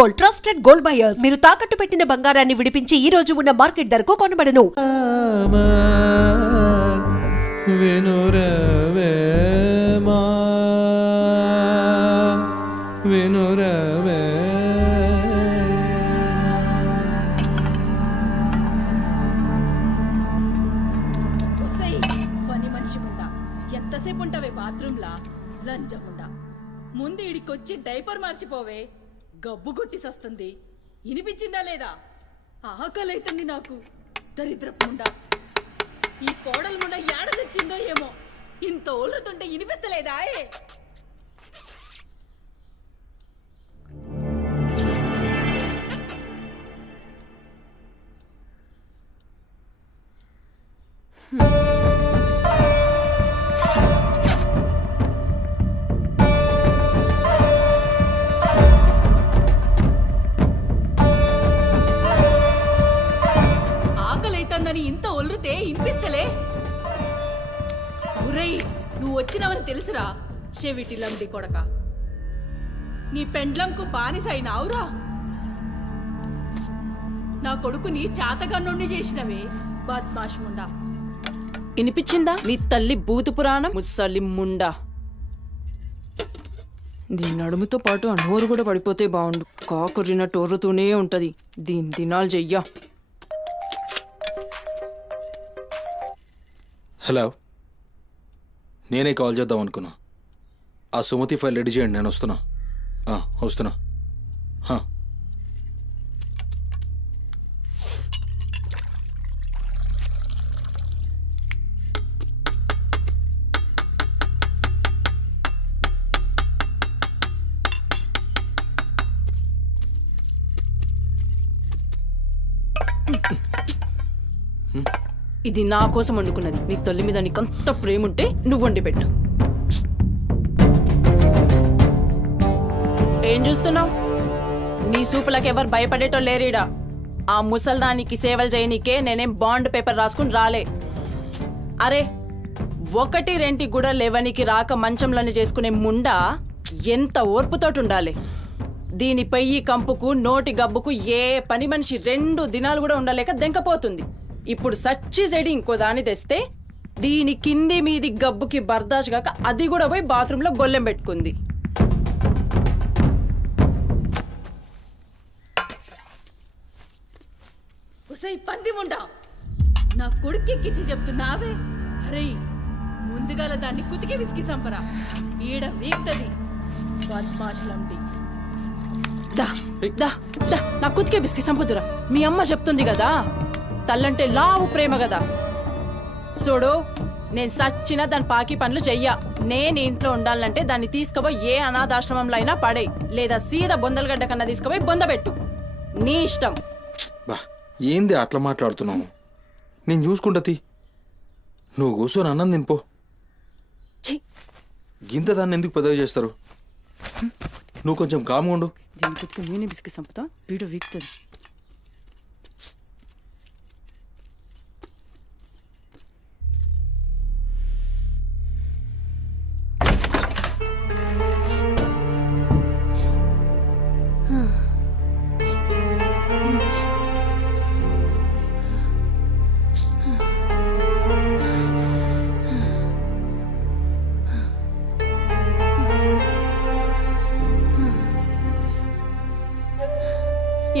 Gold, trusted gold buyers. మీరు తాకట్టు పెట్టిన బంగారాన్ని విడిపించి ఈ రోజు ఉన్న మార్కెట్ ధరకు కొనబడను. పని మనిషి ముండా ఎంతసేపు ఉంటావే బాత్రూంలా లంజముండా. ముందు ఇడికొచ్చి డైపర్ మార్చిపోవే, గబ్బు కొట్టి సస్తుంది. వినిపించిందా లేదా? ఆకలైతుంది నాకు. దరిద్రపుండా, ఈ కోడలు ముండా ఏడ తెచ్చిందో ఏమో, ఇంత ఓలుతుంటే వినిపిస్తలేదా? ఆకలైతుందని ఇంత ఒల్లుతే వినిపిస్తలే? ఒరేయ్, నువ్వు వచ్చినవని తెలుసురా చెవిటిలండి కొడక. నీ పెండ్లంకు బానిసైనావురా. నా కొడుకుని చాతగన్నుండి చేసినవే బద్మాష్ ముండా. వినిపించిందా నీ తల్లి బూతు పురాణం? ముసలి ముండా, దీని నడుముతో పాటు ఆ నోరు కూడా పడిపోతే బాగుండు. కాకురిన టోర్రుతూనే ఉంటది. దీని దినాలు చెయ్యా. హలో, నేనే కాల్ చేద్దాం అనుకున్నా. ఆ సుమతి ఫైల్ రెడీ చేయండి, నేను వస్తున్నా. వస్తున్నా. ఇది నా కోసం వండుకున్నది. నీ తల్లి మీద నీకంత ప్రేమ ఉంటే నువ్వు వండి పెట్టు. ఏం చూస్తున్నావు? నీ సూపులకు ఎవరు భయపడేటో లేరీడా. ఆ ముసల్దానికి సేవలు చేయనీకే నేనేం బాండ్ పేపర్ రాసుకుని రాలే. అరే, 1-2 కూడా లేవనికి రాక మంచంలోనే చేసుకునే ముండా ఎంత ఓర్పుతోటి ఉండాలి. దీని పెయ్యి కంపుకు నోటి గబ్బుకు ఏ పని మనిషి 2 దినాలు కూడా ఉండలేక దెంకపోతుంది. ఇప్పుడు సచ్చి చెడి ఇంకో దాన్ని తెస్తే దీని కింది మీది గబ్బుకి బర్దాష్ గాక అది కూడా పోయి బాత్రూంలో గొల్లెం పెట్టుకుంది. ఉసై పంది ముండా, నా కొడుకెక్కిచ్చి చెప్తున్నావే? అరే, ముందుగాల దాన్ని కుతికి విసికి సంపరా. ఈడ వీక్తది బద్మాష్లండి. దా దా దా, నా కుతికే బిస్కి సంపుదురా. మీ అమ్మ చెప్తుంది కదా, తల్లంటే లావు ప్రేమ కదా. చూడు, నేను సచ్చిన దాని పాకి పనులు చెయ్యా. నేను ఇంట్లో ఉండాలంటే దాన్ని తీసుకుపోయి ఏ అనాథాశ్రమంలో అయినా పడే, లేదా సీదా బొందలగడ్డ కన్నా తీసుకుపోయి బొందబెట్టు. నీ ఇష్టం. బా, ఏంది అట్లా మాట్లాడుతున్నావు? నేను చూసుకుంటా. నువ్వు కూర్చొని అన్నం తినిపో. గింత దాన్ని ఎందుకు పెద్దగా చేస్తారు? నువ్వు కొంచెం కామ్గా ఉండు. దీని కుతికి నేనే బిస్కి సంపుతా, వీడు వీక్తుంది.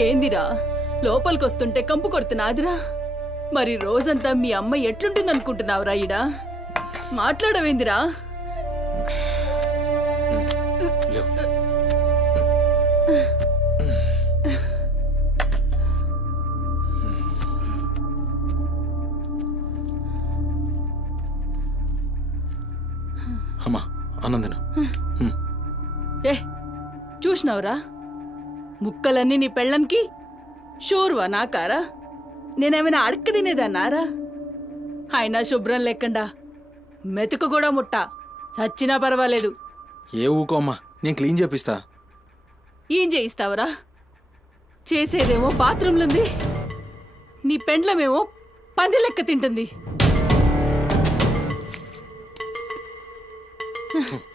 ఏందిరా, లోపలికొస్తుంటే కంపు కొడుతున్నాదిరా? మరి రోజంతా మీ అమ్మ ఎట్లుంటుందనుకుంటున్నావురా? ఈడ మాట్లాడవేందిరా? అమ్మా, అన్నందిన. చూసినావురా, ముక్కలన్నీ నీ పెళ్ళన్కి షోర్వా నాకారా? నేనేమైనా అడక్క తినేదన్నారా? అయినా శుభ్రం లేకుండా మెతుకు కూడా ముట్ట. చచ్చినా పర్వాలేదు. ఏ ఊకోమ్మా, నేను క్లీన్ చేపిస్తా. ఏం చేయిస్తావురా? చేసేదేమో బాత్రూంలుంది, నీ పెండ్లమేమో పంది లెక్క తింటుంది.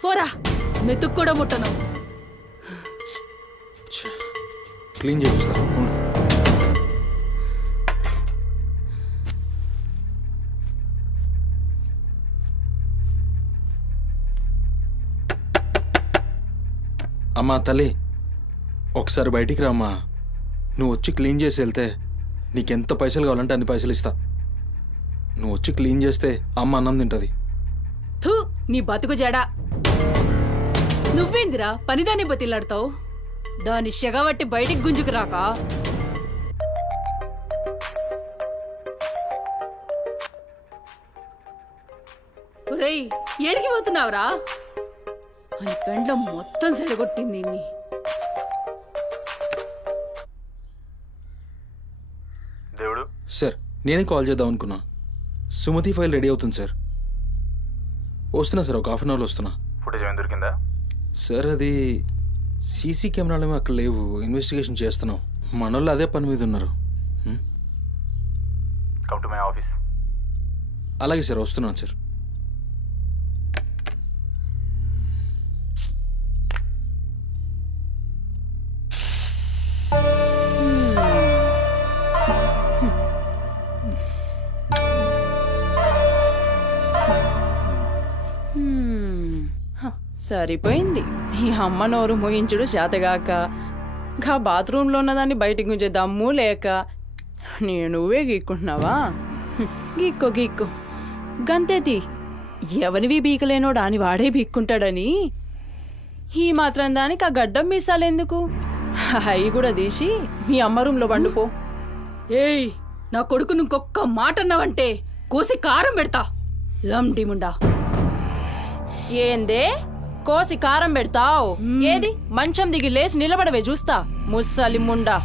పోరా, మెతుకు కూడా ముట్టను. క్లీన్ చేపిస్తా ఉండు. అమ్మా తల్లి, ఒకసారి బయటికి రామ్మా. నువ్వు వచ్చి క్లీన్ చేసి వెళ్తే నీకెంత పైసలు కావాలంటే అన్ని పైసలు ఇస్తా. నువ్వు వచ్చి క్లీన్ చేస్తే అమ్మ అన్నం తింటుంది. థూ నీ బతుకు జడా. నువ్వేందిరా పనిదాన్ని బతిలాడతావు? దాని షెగబట్టి బయటికి గుంజుకు రాక. ఒరేయ్ ఏడికి పోతున్నావురా? అని పెండ్లం మొత్తం సెడగొట్టింది ఇన్ని. దేవుడు సార్, నేనే కాల్ చేద్దాం అనుకున్నా. సుమతి ఫైల్ రెడీ అవుతుంది సార్. వస్తున్నా సార్, ఒక హాఫ్ అన్ అవర్లో వస్తున్నా. ఫుటేజ్ ఏమైనా దొరికిందా? సార్ అది సీసీ కెమెరాలు ఏమో అక్కడ లేవు, ఇన్వెస్టిగేషన్ చేస్తున్నాం. మనోళ్ళు అదే పని మీద ఉన్నారు. Come to my office. అలాగే సార్, వస్తున్నాను సార్. సరిపోయింది. ఈ అమ్మ నోరు మోయించుడు చేతగాక, గా బాత్రూంలో ఉన్నదాన్ని బయటికి గుంజే దమ్ము లేక నువ్వే గీక్కుంటున్నావా? గీక్కో గీక్కో గంతేతి. ఎవరివి బీకలేనోడు అని వాడే బీక్కుంటాడని ఈ మాత్రం దానికి ఆ గడ్డం మీసాలెందుకు? అవి కూడా తీసి మీ అమ్మ రూంలో వండుకో. ఏయ్ నా కొడుకు ఇంకొక్క మాట అన్నావంటే కోసి కారం పెడతా. లండిముండా. ఏందే కోసి కారం పెడతావు? ఏది మంచం దిగి లేచి నిలబడవే చూస్తా, ముస్సలి ముండా.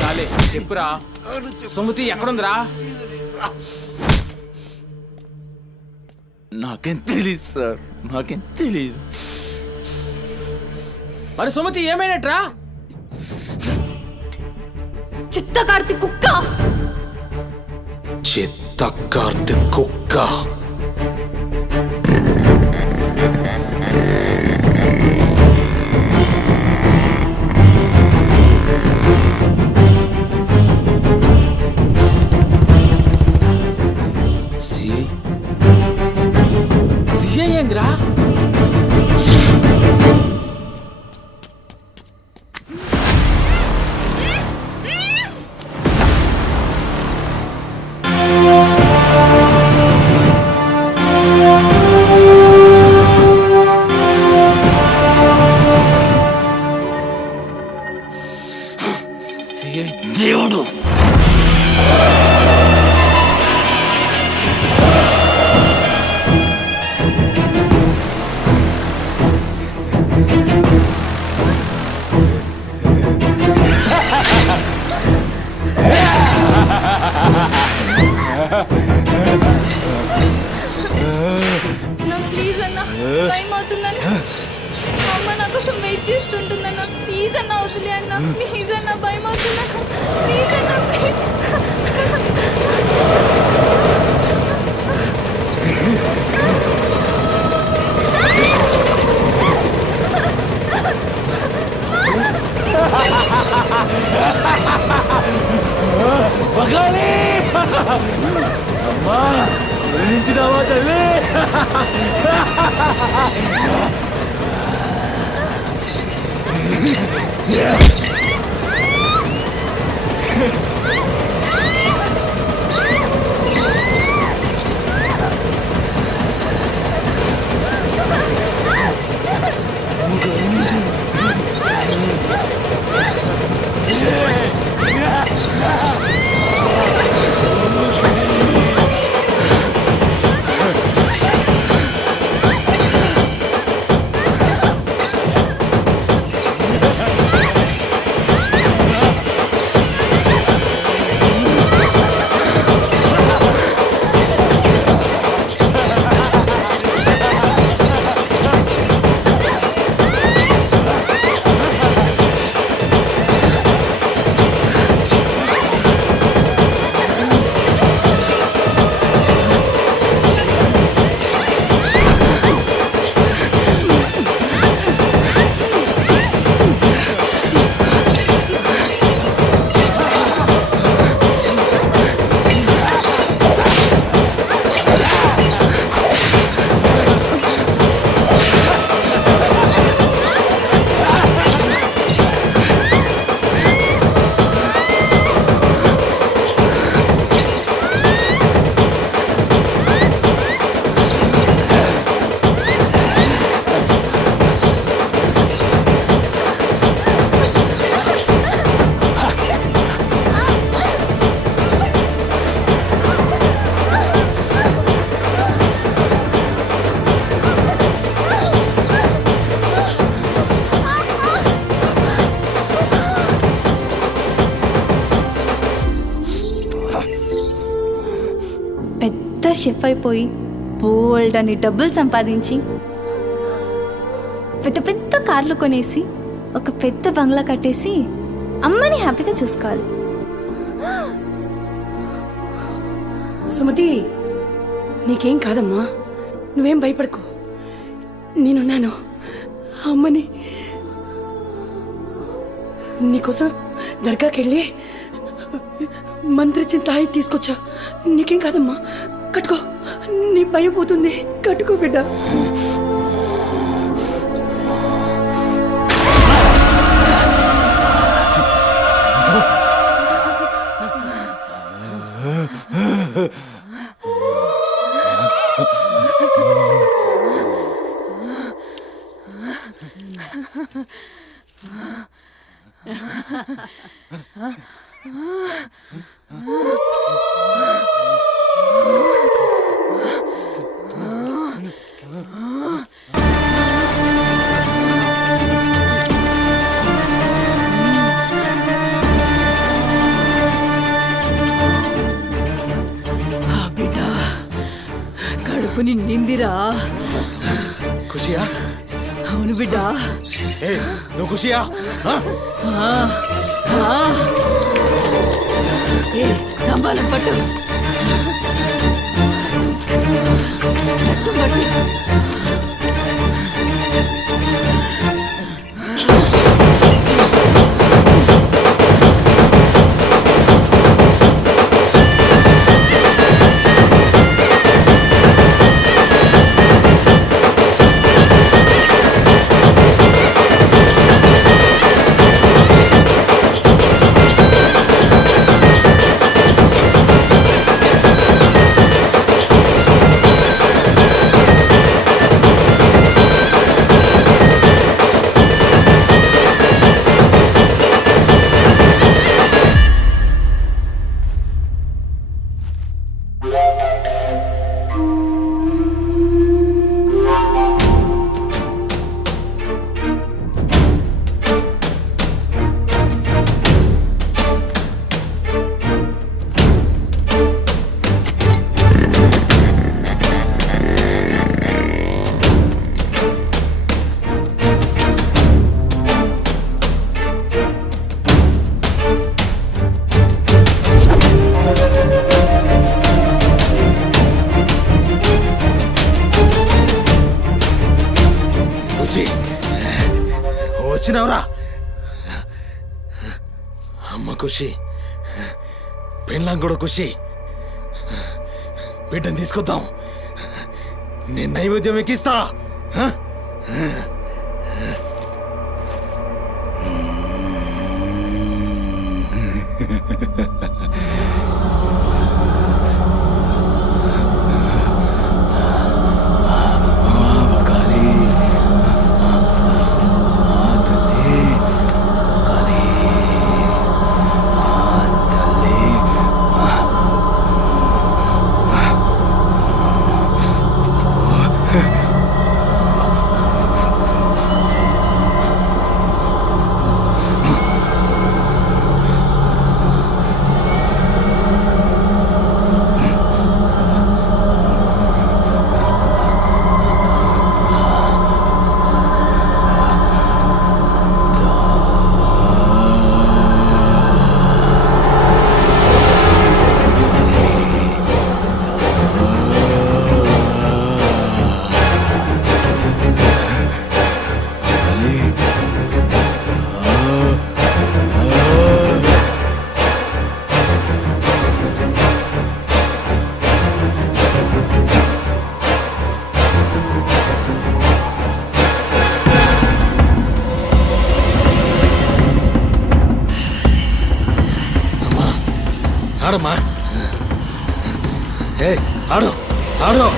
చాలే చెప్పురా. సుమతి ఎక్కడుందిరా? నాకేం తెలీదు సార్, నాకేం తెలీదు. మరి సుమతి ఏమైనట్రా? చిత్త కార్తీక్ కుక్క చిత్త కార్తీక్ కుక్క. సిఐ సిఐ ఏందిరా? సిఐ దేవుడు. నా ప్లీజ్ అన్న, టైం అవుతుందని అమ్మ నా కోసం వెయిట్ చేస్తుంటుందన్న. ప్లీజ్ అన్న వదిలే అన్న, ప్లీజ్ అన్న, భయం అవుతుందన్న. ప్లీజ్ అన్న, ప్లీజ్. అమ్మా గురించినావా తల్లి? షెఫ్ అయిపోయి బోల్డ్ అని డబ్బులు సంపాదించి పెద్ద పెద్ద కార్లు కొనేసి ఒక పెద్ద బంగ్లా కట్టేసి అమ్మని హ్యాపీగా చూసుకోవాలి. సుమతి, నీకేం కాదమ్మా, నువ్వేం భయపడకు, నేనున్నాను. అమ్మని నీకోసం దర్గాకి వెళ్ళి మంత్రిచ్చిన తాయి తీసుకొచ్చా. నీకేం కాదమ్మా, కట్టుకో, నీ భయం పోతుంది. కట్టుకో బిడ్డ. బిడ్డ కడుపు నిండిందిరా. ఖుషియా? అవును బిడ్డ. ఏ నువ్వు ఖుషియా? ఏ తంబాలం పట్టు. పట్టు పట్టు. వచ్చినావురా అమ్మ ఖుషి, పెళ్ళాం కూడా ఖుషి. బిడ్డను తీసుకొద్దాం, నేను నైవేద్యం ఎక్కిస్తా. ఆడమ్మా, ఏ ఆడు ఆడు.